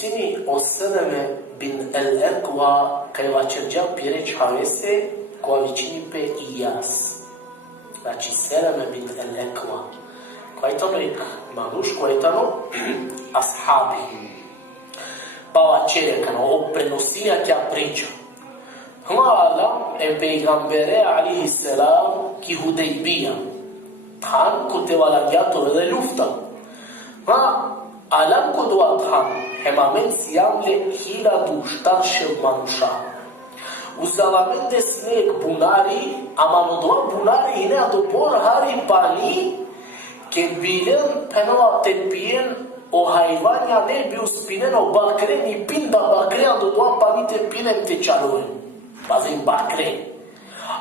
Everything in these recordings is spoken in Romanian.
Postini o sănăme bin el-Eqwa care va cergea pireci havese cu avicini pe Ias. Znači sănăme bin el-Eqwa. Coaitano e manuș, coaitano ashabi. Pava cere că o prenosia che apprigio. Hala e peigambere alihi salam ki Hudaybiyah. Han cu te valagiato de lufta. Ma alam cu doar han. Hemamen siamle hila du starșe manusha. Uzalamen de sneg bunari, amano doar bunari ine adopor hari pali ke bilen penova tepien o haivania ne biu spinen o bakre ni pinda bakre ando doar panite pinem te chaloi. Bazin bakre.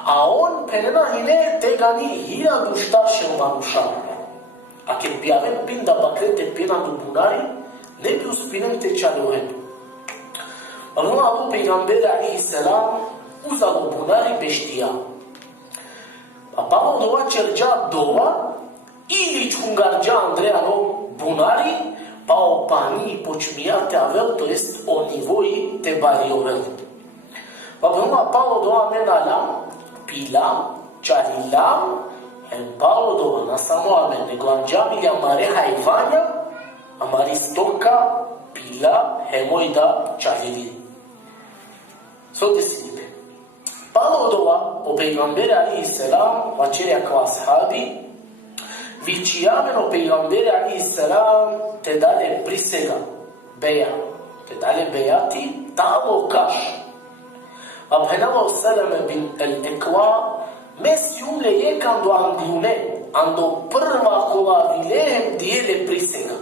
Aon penena ine te gani hila du starșe manusha. Ake biaven pinda bakre te pien ando bunari ne biu spinem te chaloi. Allora Abu Peygamberi alaihi salam uza lo bunari beștia. Papa doa cergea doa ili chungargea Andreea no bunari pa o pani počmiate avel, to jest o nivoi te bariovel. Pa o doa menalam, pilam, charilam, en pa o doa nasamo amen neglangeam ili amare haivania, amari stoka, pila, hemoida, charili. So desilipe. Palo doa, o Peygamberi alaihi salam, va cerea ca ashabi, viciamen o Peygamberi alaihi salam, te dale prisega, beia, te dale beiati, talo caș. Abhenama o salame bin el-Eqwa, mes iumle e cando anglune, ando prva cola vilehem diele prisega.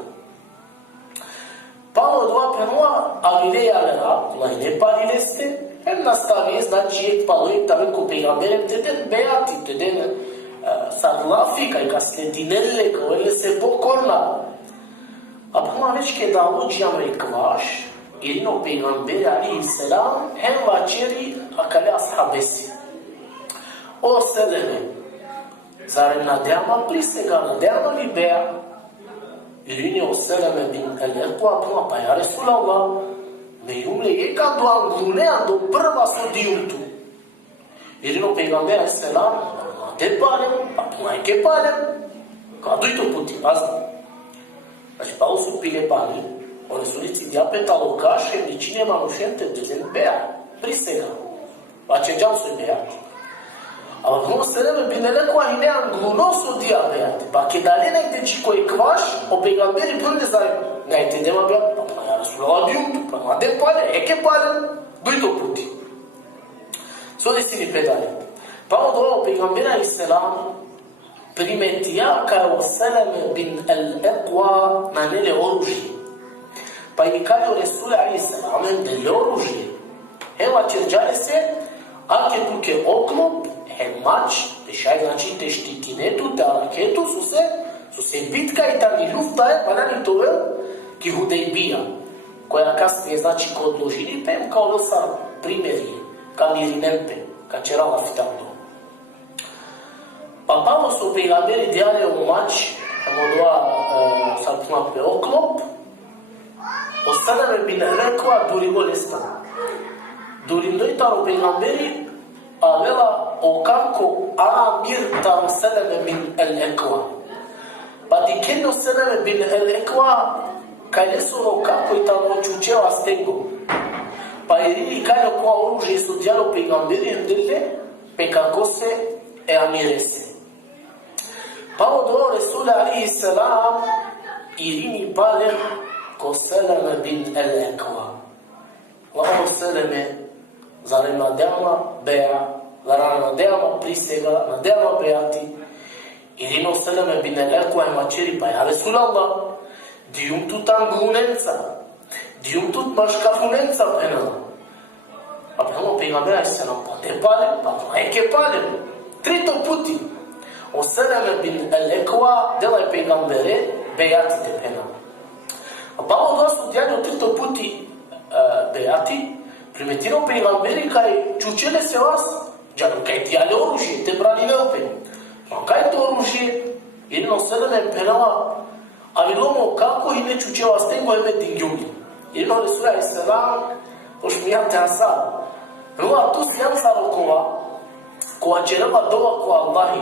Palo doa pe noa, avileia lera, la nepalileste, hem nastavie, znači je paloi tave cu Peygamberem te den beati, te den sarlafi, ca sledinele, că ele se pocorna. Acum aveți că dalugia mai kvaș, irino Peygamberi alaihi salam, hem va ceri acale ashabesi. O seleme, zare nadeama prisega, nadeama libea, irine o seleme bin el-Eqwa, până pa ya Resulallah, Meiumle e ca doar gruneando prva su diuntu. Irino Peygamberi alaihi salam, te palem, apoi che palem, ca duito puti, asta. Znači pa su pile pani, one su lici dia pe talocașe, nicine manușente de zen bea, prisega. Pa ce geam su bea. Acum se reve binele cu ahine anglunosul dia beate. Pa che dalene de cico e kvaș, o Peygamberi până de zare. Ne-ai te dema bea, Resulullah diuntu, pa de pale, e che pale, duito puti. So desini pedale. Pa o doua Peygamberi alaihi salam, primetia ca o salame bin el-Eqwa nanele oružje. Pa i kada o Resule alaihi salam de oružje. Heva cergeare se, ake tuke oklop, hemač, dešaj znači te štitinetu, te araketu su se bitka i tani lufta je, pa nani tovel, ki Hudaybiyah, koja kasnije znači că odložili pe kao lăsar primerie, ca mirinempe, ca c'era la fitando. Papalo su Peygamberi de ale un maci, am o doua s-ar puna pe oklop, o salame bin el-Eqwa durigol esta. Durindoi taro Peygamberi avela o kako amir taro salame bin el-Eqwa. Pa dikendo salame bin el-Eqwa, kaj sono kako i tamo čučeo astengo. Pa irini kaj ko oružje studialo Peygamberi endele, pe kako se e amirese. Pa od ovo Resule alaihi salam, irini palem ko salame bin el-Eqwa. Lamo salame, zare nadeama bea, zare nadeama prisega, nadeama beati, irino salame bin el-Eqwa e maceri pa ja Resulallah, dium tut anglunența, dium tut mașcafunența penă. Apoi Peygamberi alaihi salam, poate palem, poate che palem, trito puti. O salame bin el-Eqwa de la Peygamberi beati de penă. Apoi o doua studiat o trito puti beati, primetino Peygamberi care ciucele se vas, già nu kai ti ale oružje, te brani leope. Ma kai to oružje, irino salame penala, avilomo kako i ne čučeo astengo eme dingjumi. ili Resul Islam pošmijate Asad. Rua tu si Ansarokova, koja čerava dova ko Allahi.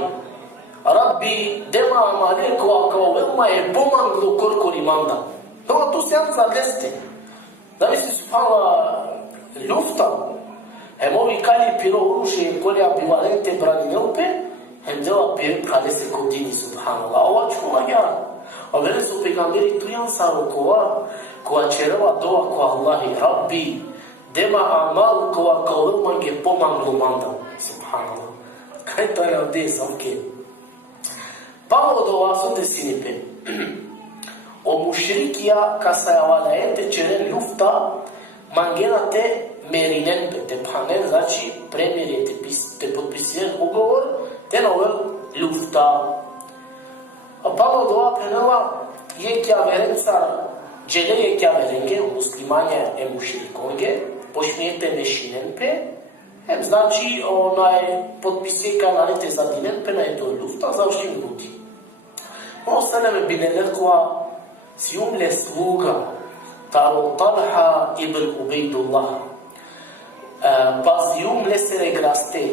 Rabbi, dema amale koja kao veoma je pomanglo korkori manda. Rua tu si Ansar leste. Da misli subhanallah lufta. Hem ovi kali piro oružje koje ambivalente braninelpe, hem dela pire kade se kodini subhanallah. Ova čula ja. A vele su pegamberi tu Ansarokova, koja čerava dova ko Allahi. Rabbi, dema amal koja kao veoma je pomanglo manda. Subhanallah. Kaj to je ovdje zamke? Pa od ova su desinipe. O mušrikija kasajavalaete čeren lufta mangenate merinenpe. Te panen znači premirje, te potpisijen ugovor, te novel lufta. A pa od ova prenela je kja verenca, džele je kja verenge, muslimanje e mušrikonge, pošmijete nešinenpe, znači potpisuje kanalite za dinenpe na etoj lufta, završim ljudi. O salame binelekva sjumle sluga taro Talha ibn Ubejdullah. Pa sjumle se regraste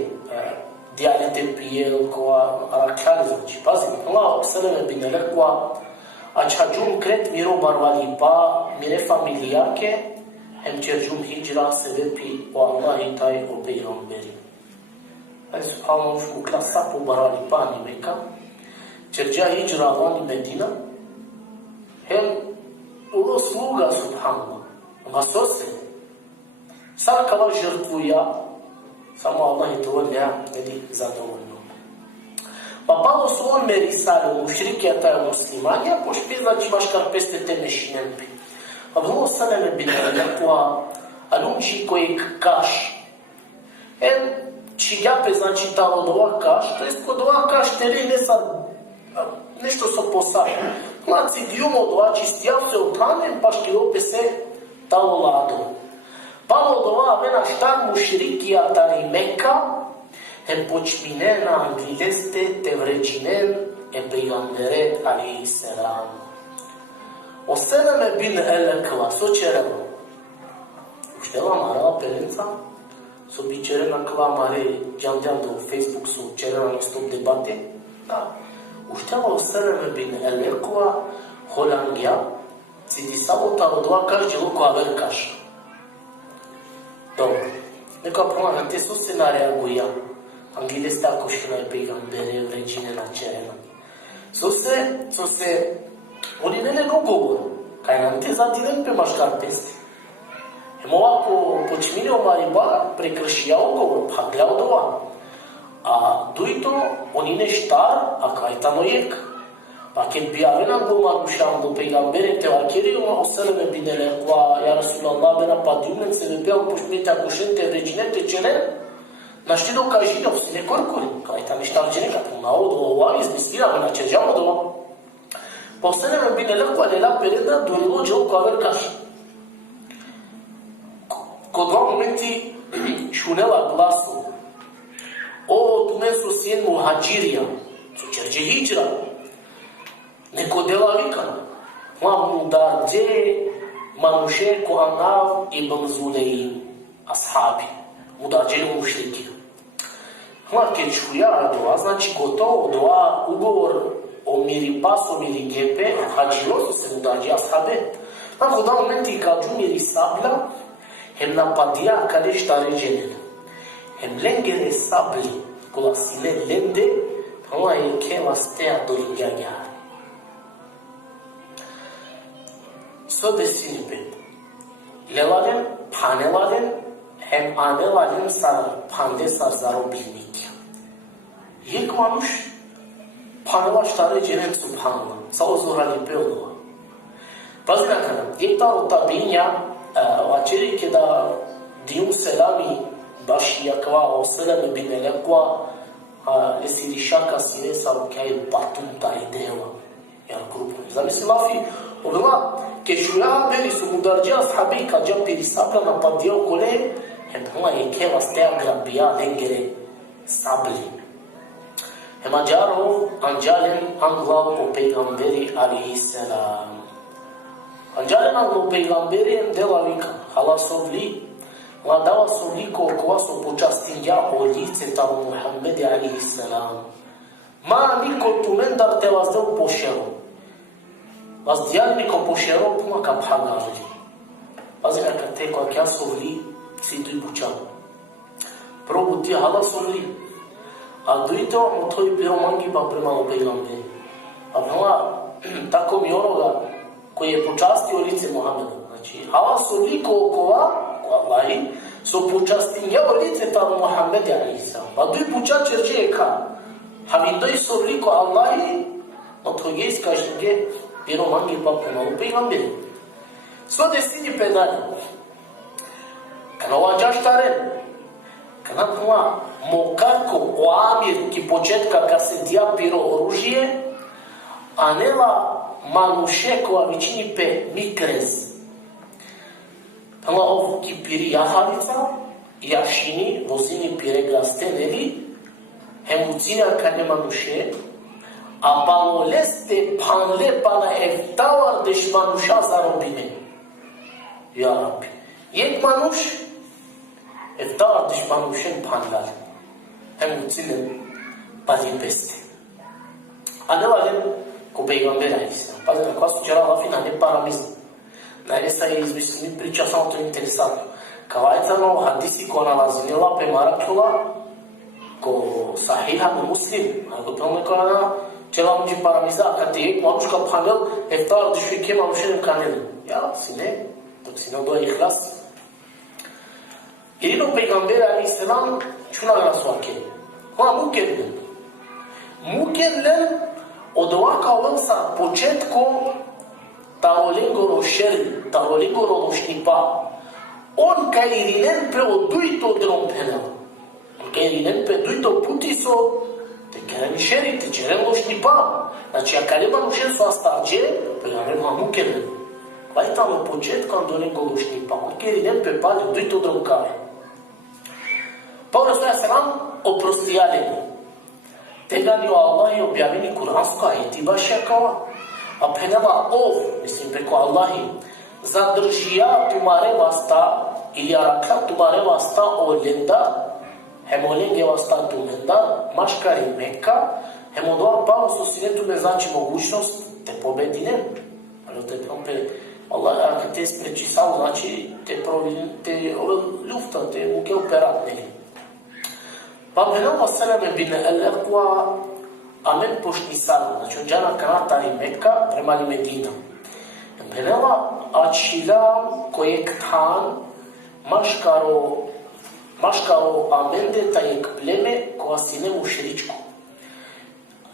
dijalete prijelkova rakali, znači pazi, Allah salame binelekva açacum kret miro barvali pa mire familjake hem çercum hicra sebebi o Allahi taj o peygamberi. Hani subhanallah şu klasa po barvali pa ni Mekka čerđa hicra vani Medina hem ulo sluga subhanallah masose sad kava žrtvuja samo Allah je dovolja nedi zadovoljno. Pa palo su on merisali mušrikijata i muslimanja, pošpi znači maškar peste te mešinenpi. Pa vrlo salame binelekva alunči kojeg kaš. Čigape znači ta od ova kaš, to jest kod ova kaš teri ne sad nešto so posađa. Mlaci dijumo od ova čistijav se otanem, pa štilope se ta olado. Palo od ova mena štar mušrikijata i Mekka, hem počminen angileste te vređinen e peygamberet alaihi selam. O seleme bin elekva, so čerelo. Uštela marala pelenca, so bi čerena kva mare džan do Facebook su čerena na stop debate. Da. Uštela o seleme bin elekva holangja, cidi sabota od dva kaš djelo ko aver kaš. Dobro. Neka promana, te su se nareaguja. Angileste ako što je peygambere vređine na čerena. So se oni ne ugovor, kaj nam te zadinem pe maškar peste. Hem ovako počminio mariba prekršija ugovor, pa gleda dova. A duito, oni ne štar, a kaj tamo jek. Pa kad bi avena goma rušam do peygambere te vakerio, o seleme binele, ja Rasulallah bena pa djumnen se me peo pošmite ako šente vređine te čeren, našti do kažinja, si ne korkori, kaj tam štar dženeka, na ovo do ova izmislila, na čeržamo dova. Pa o seleme binelekva lela pereda dorilo djelo ko aver kaš. Kod dva momenti šunela glasu. O, tu men su sjen muhađirija, su čerđe hijđra. Neko dela vika. Ma mudarđe manuše ko anav ibn Zulein, ashabi. Mudarđe mušriki. Ma kad čuja doa, znači gotovo doa ugovor o miri paso, miri gepe, hađilo su se mudarđe ashabe. Ma kod dva momenti kađu miri sabla, hem napadija kade štare dženene. Hem lengere sabli, kola sile lende, hama je keva stea dolinjanja. So desinipe. Levalen, panevalen, hem anevalen sar pande sar zarobilniki. Yek manuş paneva štare dženene subhanallah. Sa ozorali peolova. Pazi na kada, jekta od tabinja, vaceri che da di un selami bashi yakwa o selami binelekwa le si rishaka sine sa che è battuta idewa ya gruppo zamisli mafi ovela che shula beri su mudarja ashabi ka jab peri sabla na padio kole hema eke vaste agrabia dengere sabli hema jaro anjalen anglav o peygamberi alaihi salam Anđale nam go pejgamberijem dela vika, hala sovli, la dava sovli koliko su počastinja o lice tamo Muhammedi alaihi salam. Ma niko tu mendar te vas deu pošero. Vas dijali niko pošero puma ka phagali. Vas neka te koja kja sovli, si tu i bučao. Probu ti hala sovli. A dojte vam o toj piromangi pa premalo pejgamberi. A prema tako mi onoga koji je počastio lice Muhammeda. Znači, hala sovli koliko Allahi, so počastinjao lice tamo Muhammedi alaihi salam. Pa doj buča čerčeka. Havindoi sovliko Allahi, no to je iskažnje piromangi pa premalo pejgamberi. Svo desini pedalje. Kana ova džaštaren, kana kuma mokarko o amir ki početka kad se dija piro oružje, a nela manuše koja većini pe mikrez. Pala ovu ki piri jahalica, jašini, vozini pire glasteneli, hemucina kad ne manuše, a baloleste panle pana eftavar deš manuša zarobine. Ya Rabbi. Yek manuş eftar dış manuşen panlar. Hem utsinin bazı peste. Anıvalem ko peygamber aleyhisselam. Bazı na kwasu čera lafina ne paramizm. Naresa je izmisliti priča samo to interesantno. Kavajcano hadisi ko nalazila pe maratula ko sahiha mu muslim. Ako prome ko na čela muđi paramiza kad je manuška panel eftar dış vike manuşen kanel. Ya sine dok si ne doa ihlas. Irino pejgamber aleyhisselam čuna ga nasvake. Ona mukedlen. Mukedlen od ovaka sa početkom taolingoro šeri, taolingoro šnipa. On kaj irinen pe odujto drompenel. On kaj irinen pe dujto putiso te kerem šeri, te čerem lo šnipa. Znači, a kalema nušen su astarđe, pejgamber ma mukedlen. Vai tamo početkom dolingoro šnipa. On kaj irinen pe palje dujto dromkare. Pa Resul Selam oprostijali. Tega ni Allah je objavili kuransko ajeti baš jakava. A penela mislim preko Allahi, zadržija tumare vasta ili arakla tumare vasta o lenda, hemolenge vasta tu lenda, maškari Mekka, hemodoa pa su sinetu ne znači mogućnost te pobedine, ali te prompe Allah, ako te spreči samo, znači te lufta, te muke operatne. Pa Penela Seleme bin al-Aqwa amen pošti salu, znači on džana kanatari Mekka premali Medina. Penela ačila kojeg tan maškaro amende tajeg pleme koja si ne mušeričku.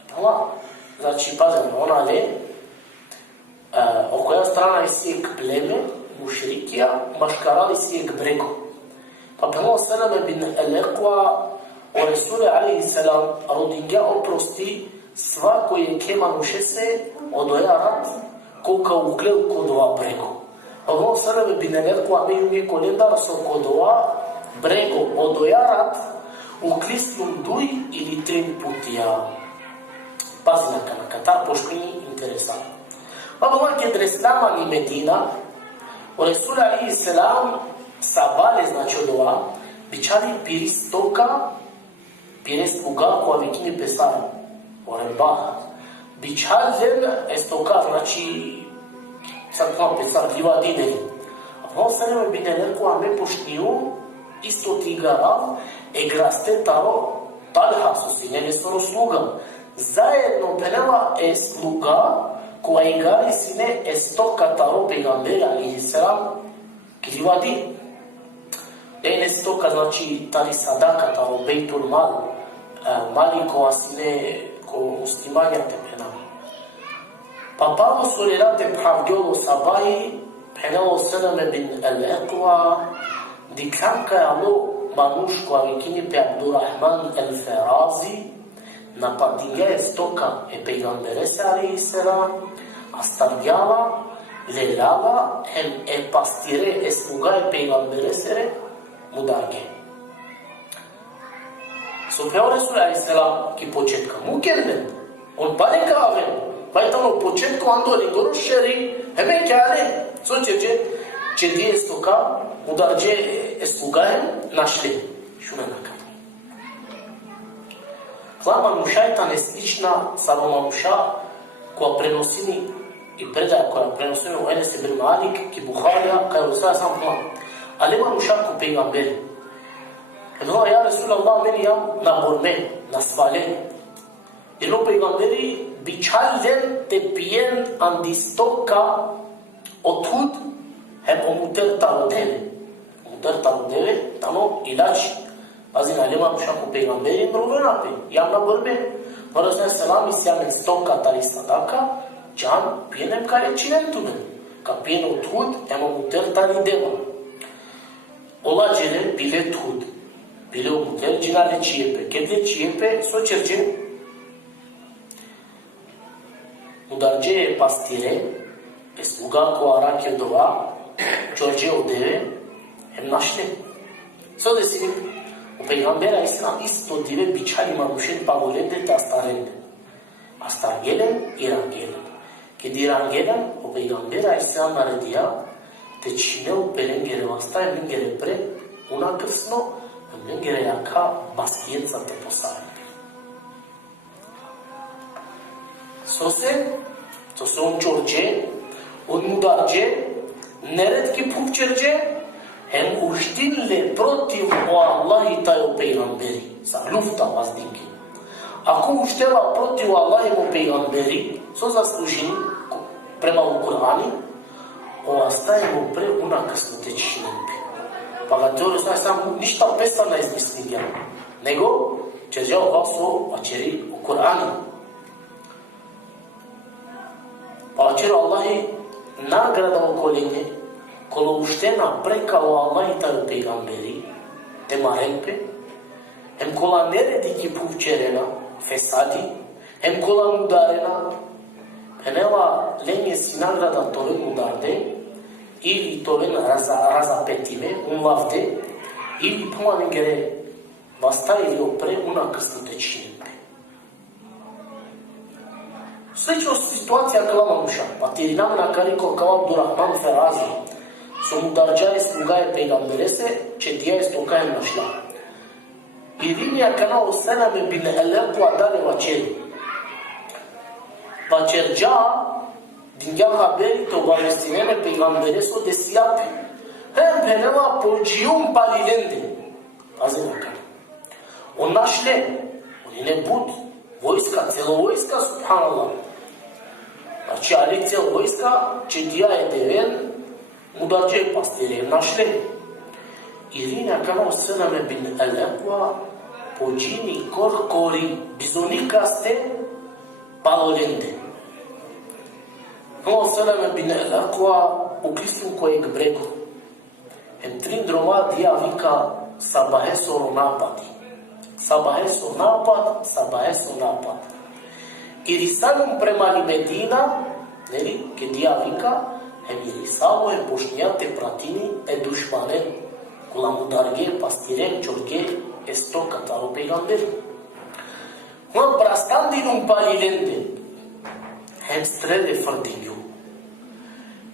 Penela, znači pazem, ona le okoja strana je sijeg pleme mušerikija, maškarali sijeg brego. Pa Penela Seleme bin al-Aqwa o Resule alaihi salam rodinja oprosti svako je kemanuše se odojarat koka ugled kod ova brego. A ono sreme bi ne neko a meju mi kolendar so kod ova brego odojarat u klistjum duj ili trin putija. Pazi na katar poškini interesant. Pa bilo je Dreslama ni Medina o Resule alaihi salam sabale znači od ova bičali piris toka Pires uga koja vikini pesari, orebaha. Bičaljen estoka, znači, sad kao pesar, ljiva dineri. A ovo sreme bi neko ame poštiju, isto tigara, egraste taro, talha su si, ne nesoro sluga. Zajedno penela sluga, koja igari si ne estoka taro pegamberi, alaihi salam, ljiva dineri. Ne stoka, znači, tali sadaka, taro bejtul mal, mali koja si ne, ko muslimanja te penala. Pa Pavo solirate pravdjolo sabahi, penalo Seleme bin al-Aqwa, diklanka je alo manuš koja vikini pe Abdurrahman al-Farazi, napadinja je stoka e pejgamberese alaihi salam, a stavljala, lelala, hem e pastire e sluga e pejgamberesere, mudarge. So peo Resul alaihi salam ki početka mukedlen, on pa ne kaven, Поэтому почетку андори горошери, хеме кяле, сочерже, че дие стока, ударже слугаем нашли. Шуменака. Клама мушајта неслична само муша, која преносини и предаја која преносини у Енес ибн Малик ки Бухарија, кај Русулуллах сам план. Алема муша ко пейгамбери. Едно ја Ресулаллах мени јам на борме, на свале. Едно пейгамбери бичалден те пиен андистока отхуд hem omutări tarudele, tamo ilaci, azi în alema mușa cu peigamberi în rovenape, i-am la bărbe, fără să ne selam, isiam în stoca tarista daka, ceam pienem care cine întune, ca pien othud, hem omutări taridema. Ola gele bile thud, bile omutări ginale ciepe, chede ciepe, so cerge, udarge pastire, sluga cu arache dova, George Odere, hem naște. So de sine, o peigamber a islam isto dive bichari marushen pagolende te astarende. Astargelen, irangelen. Că dirangelen, o peigamber a islam aredia, te cineu pelengere asta, lingere pre, una căsno, lingere iaca bastiența te posare. Sose un George, un mudarge, neredki pupçerce hem uștinle protiv o Allahi tai o peigamberi. Sa lufta vazdinke. Acum uștela protiv o Allahi o peigamberi, so zaslužim prema u Kur'ani, o astajemo pre una căsnute cinempe. Pagatorul ăsta înseamnă nici ta pesta n-ai zmislit ea. Nego, cergeau vaso a ceri u Kur'ani. Pagatorul Allahi nagrada okoline, kolo uštena preka o Allahi taru peigamberi, te marempe, hem kola neredi ki puvčerena, fesadi, hem kola mudarena, penela lenje si nagrada tolen mudarde, ili tolen razapetime, un lavde, ili pomanengere vasta ili opre una căsnute cinempe. След ситуация кала муша, патеринам на карико кала Абдурахман Ферази, со мударджај слугај пейгамбересе, че тија е стокај нашла. Иринија канал Селаме бин Елеку адаре вачери. Вачерджа, дингјал хабери то валестинене пейгамбересо десијапи. Хем пенела поджиум палиленде. Пази на кара. Он нашле, он не буд, войска, цело войска, субханаллах. Значи алекцел войска, че тия е девен, mudarce pastire nașle. Irina canal Селаме бин Елекуа, pogini corcori, bizonicaste, palolenде. Canal Селаме бин Елекуа, uclisum coeg breco. Entrin droma dia vica sabaheso napadi. Sabaheso napad. Irisanum premali Medina, neli, che dia vica, hem irisau e boșniate pratini e dușmane, cu la mudarghe, pastire, ciorghe, e stoca taro peigamber. Mă prastandi un palilende, hem strele fărdigiu.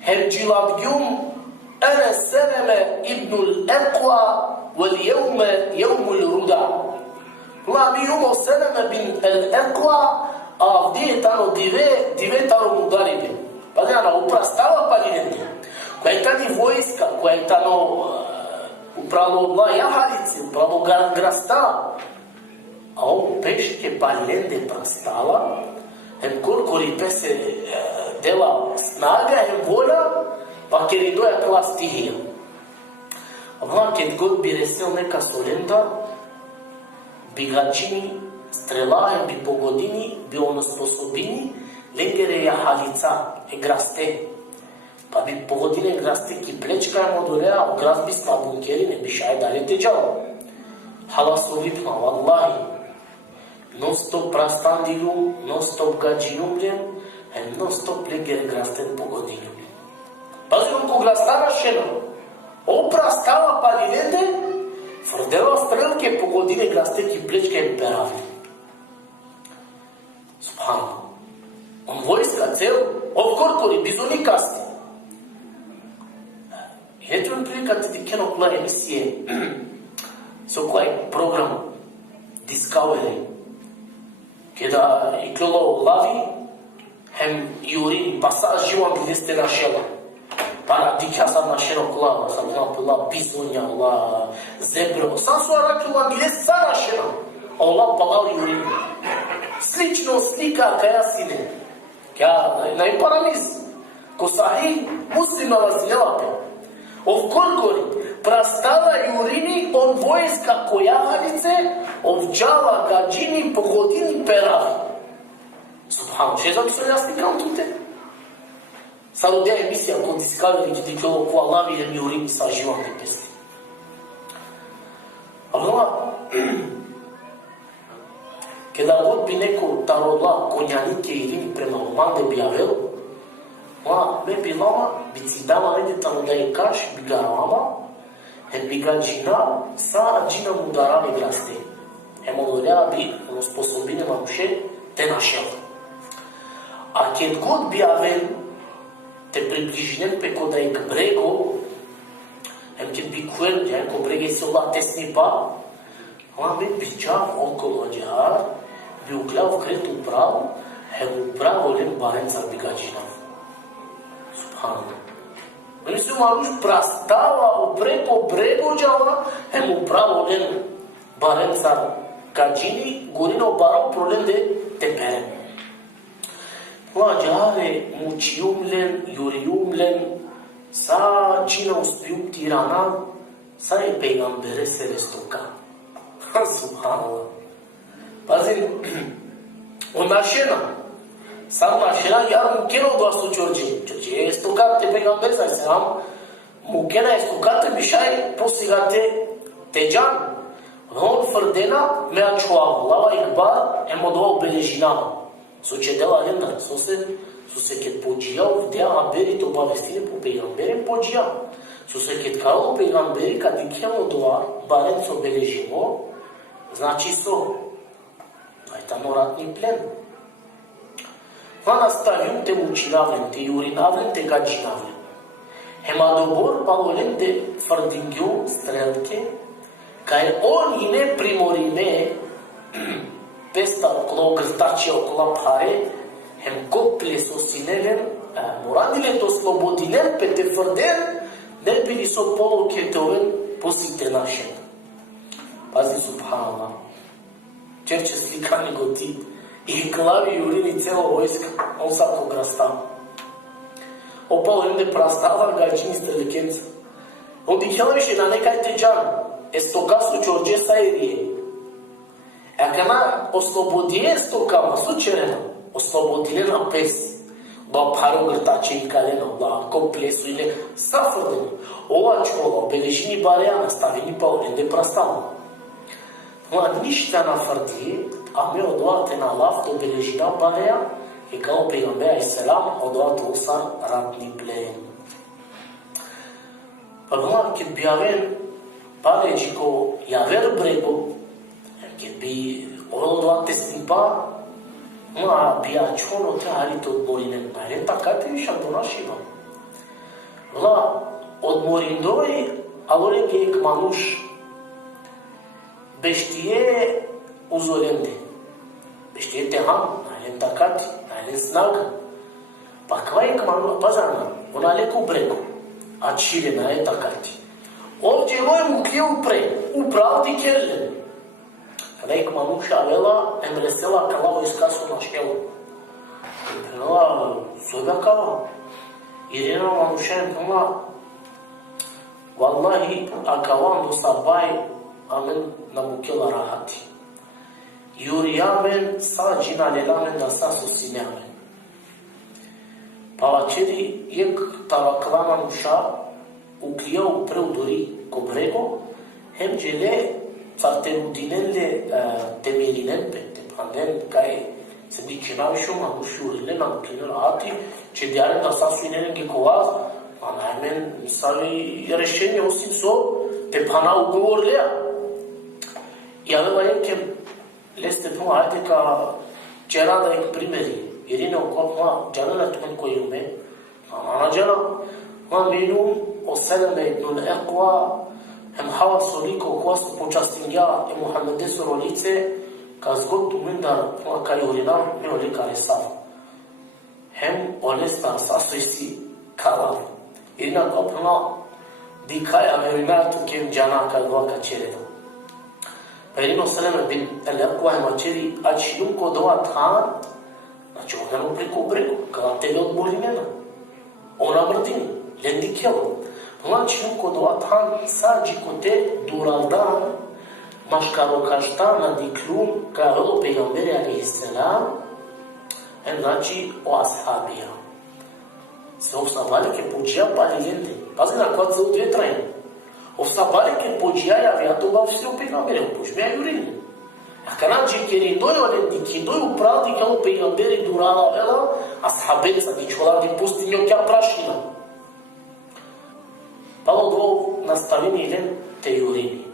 Hem giladgium, ana Селаме ibnul Eqwa, wal yawmul ruda. Lami yumo Селаме bin el-Eqwa, avdije tano dive tano mudaride. Padana, uprastava palilende. Koja je tani vojska, koja je tano upravo jahalice, upravo grasta. A on pešte palilende prastala, hem korkori pese dela snaga, hem volja, pa keridoja tla stihija. Avla, kad god bi resel neka solenta, bi gačini strelahem, bi pogodini, bi onosposobini, lengere jahalica, e graste. Pa bi pogodine graste ki plečka je modorea, o grazbi s na bunkerine, bi šaj dalje teđao. Halasovitma, vallahi. Non stop prastandilum, non stop gađinumljem, and non stop lengere graste pogodinjum. Pazim cu grastara šeno. O prastava palilende, frdela strelke pogodine graste ki plečka je peravli. Subhanallah. On vojska cel, ovkorkori, bizonikasti. Ето ми приликата ти кино кола емисije со кој програм Discovery кеда и кло лави hem юрини паса живан где сте нашела. Пара дика сам нашела кола, сам пила бизоња, ла зебро. Сам со ракила где са нашела. Ола палал юрини. Слично слика каја сине. Кја најпарамиз. Ко сахи муслима вазијалапе. Овкоркори, прастала юрини, он војска којахалице, овджала гаджини, погодини перави. Субхану, ше зато се јас ти кантуте? Са родеа емисија кон Discovery, ке ти кјоло која лави ем юрини са живанте песни. Ама, кеда год би неко тародла конјанике ирини према оманде би јавело, ме билама, би цидама недетано да и каш, би гарама, би гаджина, са джина му дарами грасте. Молодеа би способине мамуше те нашел. А кед год би авен, те приближнен пеко да и к брего, кед би куен, ко бреге се ола тесни па, ме би джав около джар, би угляв крет управо, управо лен баренца би гаджина. Oni su maluš prastava preko bregođava, mu pravo len barem sa gađini, gorino barao problem de tepere. Lađare mučium len, jurium len, sa čina uspium tirana, sa je pegambere se restoka. Subhanallah. Pazim, onda šena. Sam našela, iar mukena o doar George. George e stocate pegamberi, să seam, mukena e stocate bișai posigate tejan. Non fărdena mea čuava, lava ikbar e modova obeležina. Sucedela lenda, su se ket pođijao, vdea aberi to bavestine po pegamberi pođijao. Su se ket kao pegamberi kad ikemo doar, barem s obeležimo, znači so. Aj tamo ratni plen. Vana stavium te mucinavlem, te urinavlem, te gaginavlem. Hemadobor palolem de fardinghiu strelke, cae onine primorime pesta okolo grtace okolo pare, hem cople sosinelem, moranile to slobodinem pe te fardel, ne bili so polo ketoven posite našem. Pazi subhanallah. Cerce slikani gotit. I glavi jurini celo vojska, on svakog rastava. Opalo im de prastava gađini strelikenca. On dikjela više na nekaj teđan, estoka su George Sairije. A kana oslobodije stokama su čerena, oslobodile na pes, da paru grtače i kalena, da kople su ile safrdeno. Ova čola, obeležini bareana, stavini pa orin de prastava. Ništa na fardije, a me odvate na laft obeležina bareja i kao pejgambera selam odvate usan ratni plen. Pa gledam, kad bi javen pareći ko javer brego, kad bi odvate snipa, bi ja čono te harite odmorinen. Najre takate viša do našiva. Gledam, odmorindoj, alore gek manuš, beštije uzorende. Beštije teham, najlen takati, najlen snaga. Pa kvaj kmanu pazana, ona leku brego, a čile najlen takati. Ovdje moj muke upravdi kerlen. Kada je kmanu šavela, emresela kala vojska su na škelu. Prenala soba kava. Irena manušen kala, vallahi, akavan do sabaj, amen na mukela rahati. Juriamen sa džinalelamen da sa susinamen. Palaceri jek tavaklana muša uklijau preudori kobrego, hem gele țarterudinele temerinen pe tepanen care se dicina și uma ușurile na mukela rahati, ce diare da sa suinenen gekovaz, anamen misali rešenje osim so te pana ugovorlea. I aveva anche le stepune, haide ca c'era da primeri. Irine okuma canına tüm koyume. Ana canım. Ma minum o seleme ibnul Eqwa hem hava soliko koja su počastinja i Muhammede su rolice ka zgod tumindar ka yurinar me olika resav. Hem olestar sasoisi kalav. Irina kopna dikaj amerinatu kem jana ka dvaka čereda. Irino seleme bin Eqwa hem aceri ačilum ko dova than znači ono preko bregu, kada tebe odbolimena. Ona mrdin, lendikelo. Znači, kod vathan sađi kote duraldan maškaro kažta na diklum ka velo pejgamberi alaihissalam znači o ashabija. Se ovsa balike počija pali lende. Pazi na kod se u dve trajne. Ovsa balike počija ja to bav se u pejgamberi, počmija jurini. A kanadži kjer doj lendiki, doj upravdi kao pejgamberi durala vela ashabeca, ničola di pustinjo kja prašina. Пало дво наставени илен те юрини.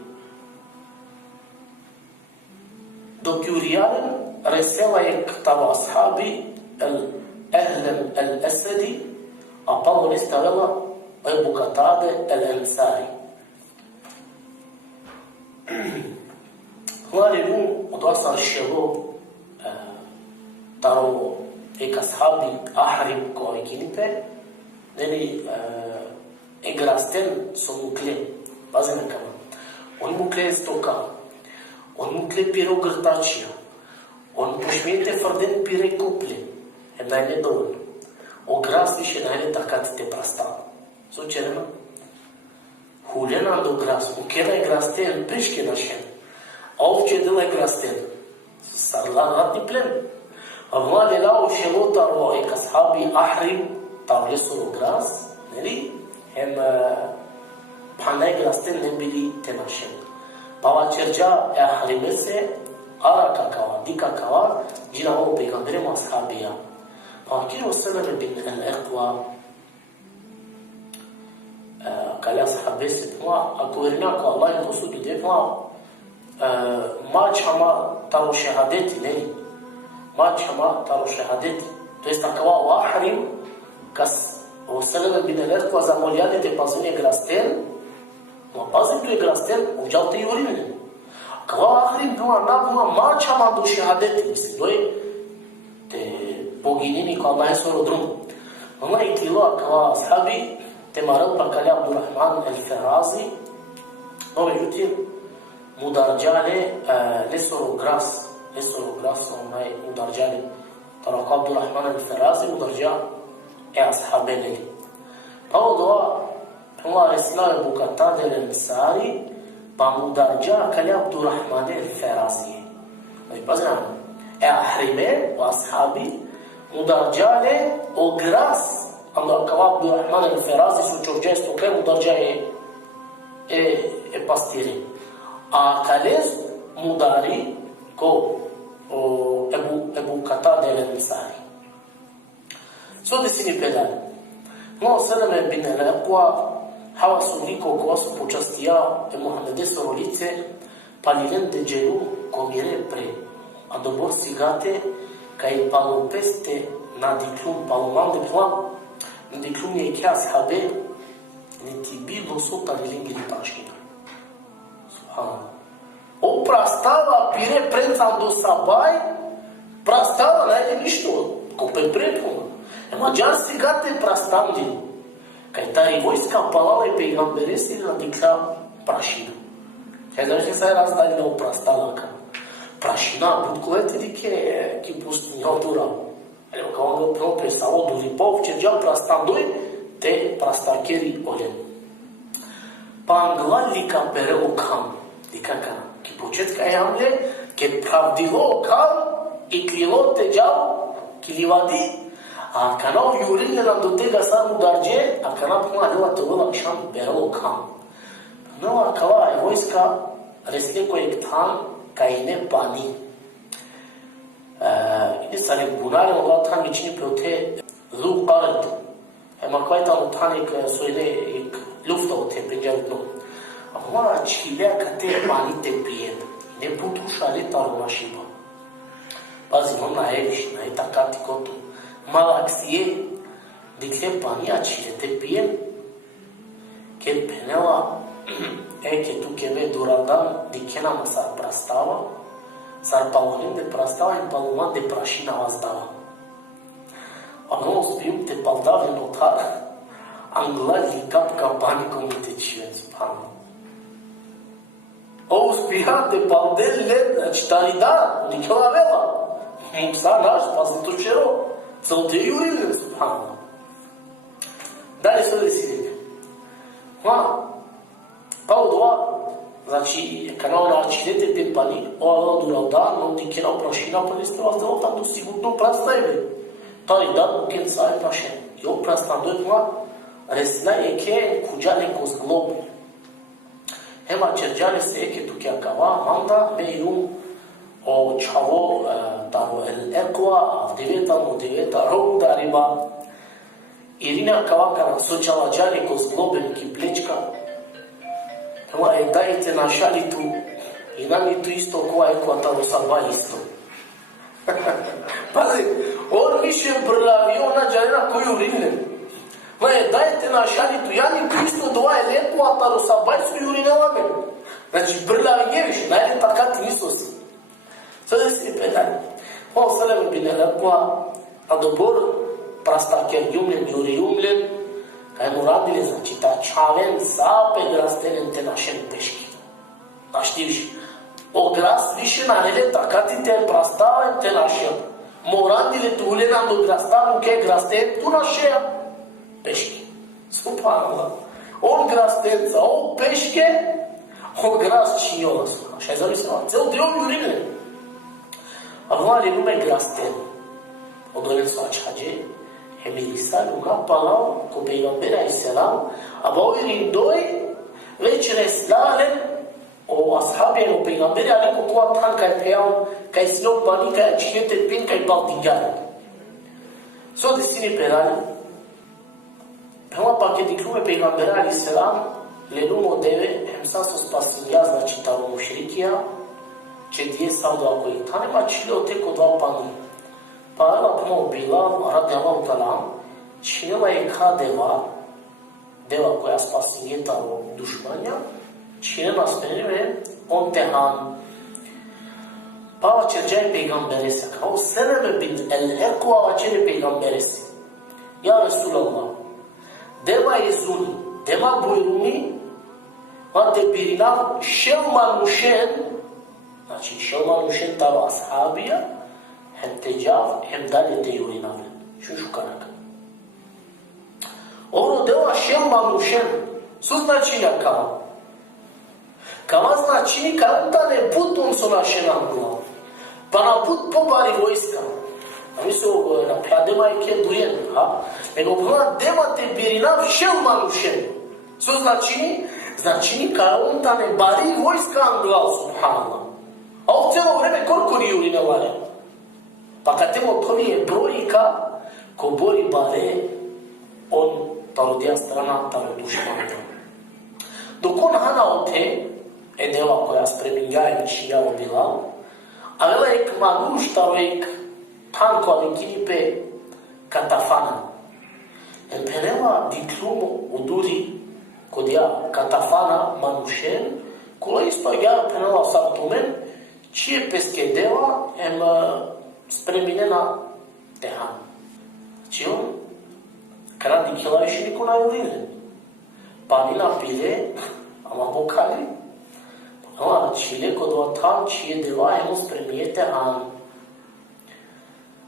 Док юриялен ресела е ктава асхаби el-Ehlem el-Esedi, a Пало не ставела Ebu Katade el-Ensari. Hvala mu od osar šelo taro ek ashabi ahrim koji kinipe, neli egrasten son mukle, bazine kama. On mukle stoka, on mukle piro grtačija, on pušmete farden pire kuple, najne dovoljno. O gras više najne takat te prastava. Slučajno? Hulena do gras, ukela je grasten priške našen, a ovče dela je grasten. Sarlanatni plen. A vlade lao šelo taro ek ashabi ahrim, taro lesoro gras, neli? Hem panay grasten ne bili tenaşen. Bava çerca ahrimese ara kakawa, di kakawa, jina o peygamberim ashabiya. Fakir o seleme bin el-Eqwa kali ashabesi puma akoverina ko Allah'ın Resulü de puma ma çama taro şehadeti neli? Ma çama taro şehadeti. To jest kakawa o ahrim kas o seleme bin el-Eqwa zamoljane te pazine grasten, ma pazin tu je grasten, uđal te jurimine. Kakawa ahrim puma na puma ma çama do şehadeti, misli, to je te poginini ko Allah'ın soru drum. Ona itlilo kakawa ashabi temarel pa kali Abdurrahman el-Ferazi, no međutim, mudarđale lesoro gras, onaj mudarđale. Tarako Abdurrahman el-Ferazi mudarđa ashabeli. Pa od ova resila Ebu Katade el-Ensari, pa mudarđa kali Abdurrahman el-Ferazi. Znači, pazi nam, ahrime o ashabi, mudarđale o gras, anda kao Abdurrahman el-Ferazi su čovđestvo kaj mudarđa pastiri. A kalez mudari ko Ebu Katade el-Ensari. Svo desini pedali. No, seleme bin el-Eqwa hava su liko koja su počastija Muhammede sorolice palilen de dželu komire pre. A dobor sigate kaj palopeste na diklum, paloman de plan, na diklum je kja ashabe niti bilo su talilen gili paškina. Subhanallah. O prastava pire precan do sabaj, prastava najde ništo, ko pe prepuna. Ema džan sigate prastandi. Kaj ta i vojska palala i pejgamberesi na dikla prašina. Kaj znaš li saj razdali da uprastala ka? Prašina, budkovete dike ki pustinja odura. Evo kao onda prope sa oduri povče džan prastandoj, te prastakeri oljen. Pa anglali ka pereo kam, dikaka, ki početka je amle, ke pravdilo kam, i klilo te džal, ki livadi, a kanal jurile nam do tega samo darđe, a kanal pomahila to vola šam pereo kam. Nova kava je vojska resle kojeg tam kaj ne pani. Ide sa nek bunare Allah tam ičini prote lu qard. Ema kaj tam tanik sojne ik lufta o te penđarutno. A ona čilea ka te pani te pijen. Ne putu šale taro mašiba. Pazi, ona eviš, na etakati kotu. malaxie, dikle pania çilete piyen, ke penela, ke tu keme duradan dikena masa prastava, sar palonin de prastava in paloman de prašina vazdava. Ano uspijum te paldave notar, angladi kapka panikom te čiven, subhanallah. O uspija te paldel ledna, čitani da, nikela vela. Musa naš, pa se to čero, cel te jurilem, subhanallah. Dalje se desili. Pa u dva, znači, kanal na čilete te pani, ova durao dan, non ti kena prašina, pa ne ste vas delo tako sigurno prastajbe. Tari dan, uken saje prašen. Jo prastandoj resna eke kuđane ko zglobu. Hema čerđane se eke tu kja kava, manda me ilu o čavo taro el ekva, avdeveta, modeveta, rouda riba. Irina kava kana sočala džane ko zgloben ki plečka. Hema dajte na šalitu i nam je tu isto kova ekva taro salva isto. Pazi, on više brlavio na džanena koju rinnem. Dajte na šalitu, ja ni Kristo dva je lepo, a taro sa bajcu jurinela meni. Znači, brlavi je više, najde takati Isus. Sada se predali. O sallam bin al-Aqwa, a dobor prastaker jumlen, juri jumlen, kaj mu radili, znači, ta čaven sape grastenen te našem peški. A štivši, o grast više narede takati te prastaven te našem. Mu radili tu ulenam do grastavu, ke grasten tu našem. Peške. Subhanallah. On grastenca, on peške, on grast činjola su. Așa-i zamisla. Cel de om iurine. Allah le lume grasten. O dolen su açace. Hemirisa lunga palau cu Peygamber aleyhisselam. Abau irindoi veci reslale o ashabi o Peygamber ale cu toatan ca peau, ca slop bani, ca cinete pin, ca baldigare. So de sine perale. Prema paket di klume Peygamber aleyhisselam le lumo deve hemsa su spasinja, znači tamo mušrikija, če dje sauda koji tanema čile o teko dva pani. Pa ela prema Bilal radijallahu ta'ala činila je ka deva koja spasinje tamo dušmanja, činila spremljive on tehan. Pa čerđaj Peygamberese, kao Seleme bin el-Ekwa vačere Peygamberese. Ja Resulallah, dema je zuni, dema bujrumi, te pirinav šelman mušen, znači šelman mušen tava ashabija, hem teđav, hem dalje te jurinavle. Šušu kanaka. Ono deva šelman mušen, su značinja kava. Kava značini kavutane putom su naše nam glavu. Pa na put pobari vojska. A mi se na dema je kje dujen, nego prva dema te birinav šelman mušen. Su značini kavutane bari vojska nam glavu, subhanallah. A u cijelo vreme koliko ni jurine vare. Pa kad temo to mi je brojka ko bori bare on taro dija strana, taro dušmana. Dok on hana ote, deva koja spreminjaje čijao Bilal, a vela ek manuš taro ek tanko alikinipe katafana. En peneva diklumo uduri kod ja katafana manušen, kola isto ja peneva sartumen, čije peske deva em spreminjena tehan. Znači on, kada dikila više niko na urine. Pa ni napile, ama bokali. Pa čile kod otan, čije deva emo spremije tehan.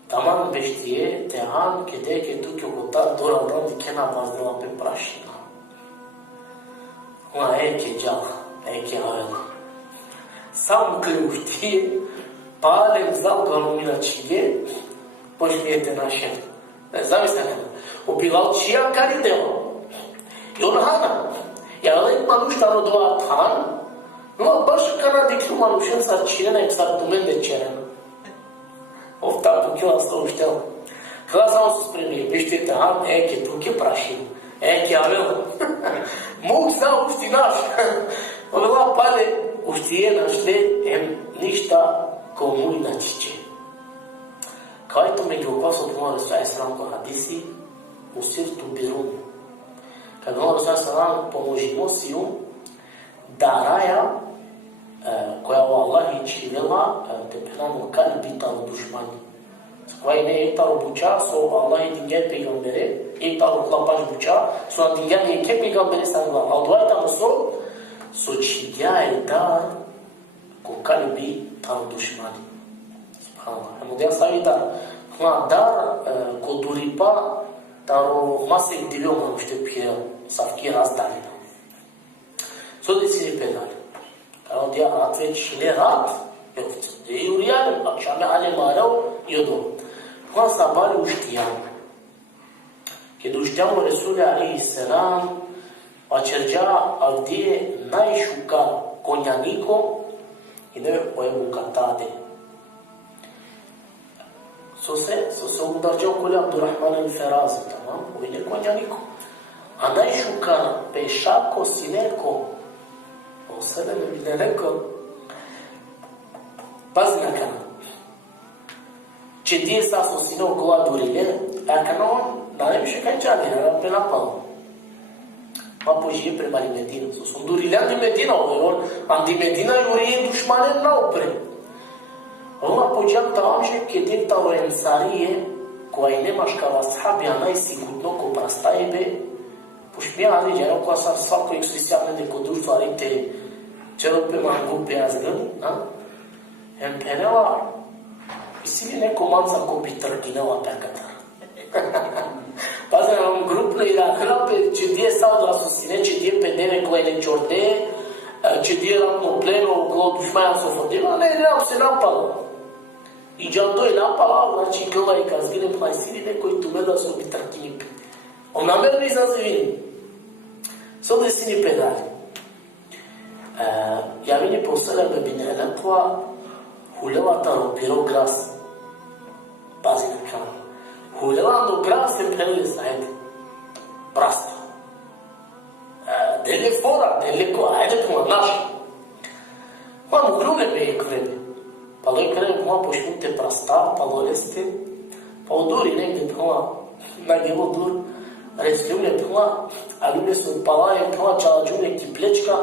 Taman beštije tehan, kede ke tu kje otan doradan dikena bazdela pe prašina. Ona eke džah, eke avela. Sam kljuštije, palem zalga lumina čige, požmijete naše. Zamislite, o Bilal čija kari deva. I on hana. Ja lek manuštano doa tan, no baš kana diklu manušen sar čirena im sar dumen de čerena. Ovta tukila sta uštela. Kada samo su spremili, beštite han, eke tuke prašin, eke avela. Mog zna ušti naš. Ovela pale uštije našle, em ništa komu inačiće. Kao to među okvasom Muhammed s.a.v. ko hadisi u sirtu birun. Kad Muhammed s.a.v. pomožimo si u da raja koja Allah činila te prano kalbi taro dušmani. Koja ne je taro buča, so Allah je dinge pegambere, je taro klapaš buča, so na dinge je ke pegambere sa Allah. A odvaj tamo so čidja je dar ko kalbi taro dušmani. Subhanallah. Model stavi dar ko duripa taro masek dilio mă știu pe savki razdalina. So de sine pedale. Kalau dia atvet shile rat, de urian, akşame ale marau, yodo. Cum sabali uștiam. Când uștiam Resul alaihi salam, acergea avdie naishuka konjaniko, i ne o je bukatade. So se udargeau cu Abdurrahman al-Ferazi, tamam? O ine konjaniko. A naishuka pe shako sineko, o sălele bineleko, pazina kana. Ce die s-a susținut cu adurile, dacă nu, n-are više ca ceale, era pe la păl. Ma pojie pre mari Medina. Sunt durile din Medina, am din Medina, ori dușmane n-au pre. Oma pojeam tamam že kedim ta ensariye, koja nemaš kao ashabi, a najsigurno ko prastajbe, pušpija ali jero koja sam svako eksistjavne neko društvo, ali te čerope mangu pe azgani, empenela, isili neko manca ko bi trginela pekata. Pazi, am grupno irakna pe ce die sau la susține, ce die pe nene koja ne ciorde, ce die ratno pleno, kolo dušmaja su fodila, ne eram se napalo. I džan doj napala, znači gledaj kad zgine plajsiri, nekoj tu da su bi trkinipi. On namerno izazivini. So da si ni pedali. Ja vini poseleme bin Elekva, hulela taro piro gras. Pazi na kanu. Hulelando gras te prelile sajde. Brasta. Dele fora, dele ko, ajde puma naša. Mam grube me je krebe. Pa doi krene puma pošmute prasta, pa doleste, pa uduri negde puma, na njelo dur, resljune puma, a ljube su odpalaje puma, čalađune ti plečka,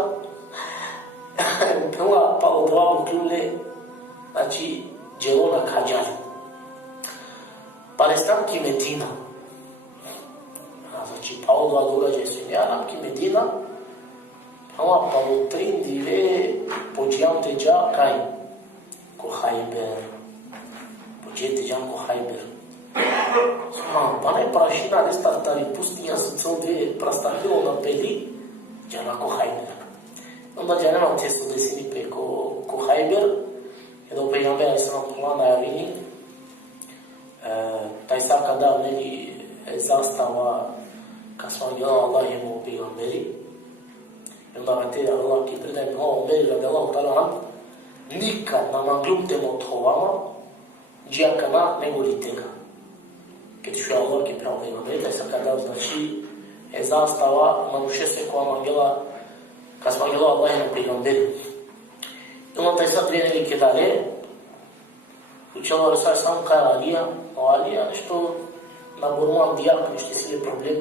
puma, pa odvavu kljule, znači, dželo na kađari. Palestranki Medina. Znači, pa odva događaj su im, ja namki Medina, puma, pa utrin dive, počijam te dža, kaj? Ko Hajber. Počijete džan ko Hajber. Pa ne prašina de startali pustinja su cel dve prastavilo na peli, džana ko Hajber. Onda džana nam testo desini pe ko Hajber, jedan pejgamber ali sam nam na javini, taj saka dao neki zastava kad smo gledali Allahemu pejgamberi. I onda vam te Allah ki predaje Allahom beri radi Allahu ta'ala nikad na manglum temothovama džakana ne volite ga. Kad ću Allah ki pravo pejgamberi, taj saka dao znači zastava manušese koja mangela kad smo gledali Allahemu pejgamberi. I onda taj sad dvije nevike dare, učelo Resul sam kaj Alija, Alija nešto na Burman dijak, nešto si je problem.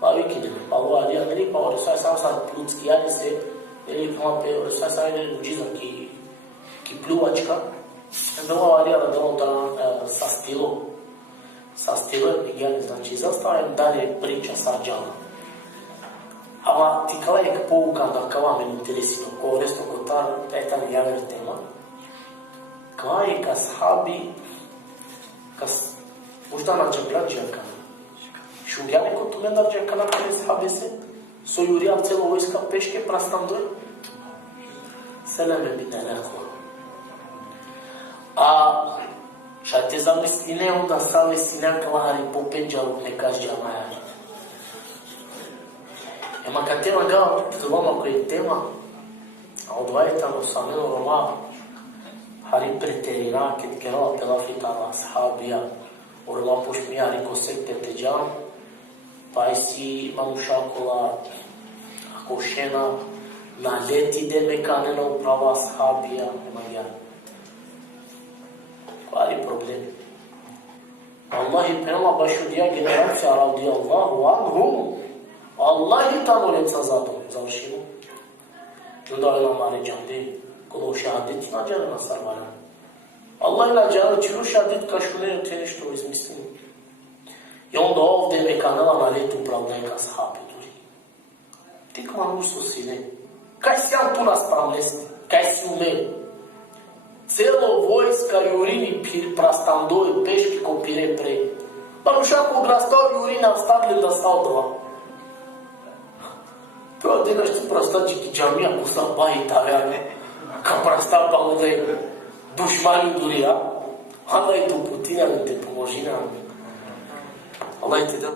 Pa vikine, pa ovo Alija ne pa Resul sam sad plutski jari se, ne pa pe Resul sam je muđizam ki pljuvačka. Onda ovo Alija da dao ta sa stilo je znači zastavljam dalje priča sa džana. Ама ти кава е pouka da kava me interesino, ko resto kotar, eta mi javer tema. Kava je ka sahabi, možda na džabla džakana. Šugja neko tu mena džakana kare sahabe se, so jurija celo vojska peške prastandoj. Seleme bin Elekva. A šta te zamisline onda save sinja kava hari po penđaru nekaž džamajari. Ema kad tema ga zvama koji je tema, a odvajtano sameno Roma, hari preterina, kad kera telafitana sahabija, orla pošmija riko sekte teđan, pa si mamušakola, ako šena, na leti demekanena uprava sahabija, ema ja. Kvari problem. Allahi prema bašudija generacija radijallahu anhum. Allahi tamo lepca zato. Završimo. Onda je nam aređande. Kolo šahadeti nađara na sarvana. Allah nađara čilo šahadeti kašune te nešto izmislim. I onda ovdje me kanala na letu upravljajka sahabe duri. Tik manusu si ne. Kaj si jam tu nas pravlesti? Kaj si umeli? Celo vojska Jurini prastandoj peški ko pire pre. Pa nušako odrastao Jurina stavili da stav dva. Prvo te nešto prastači ki džamija kusa bahi taverne. Ka prasta pa ovdje dušmani duri, a? Allah je to putinja da te pomoži nam. Allah je te da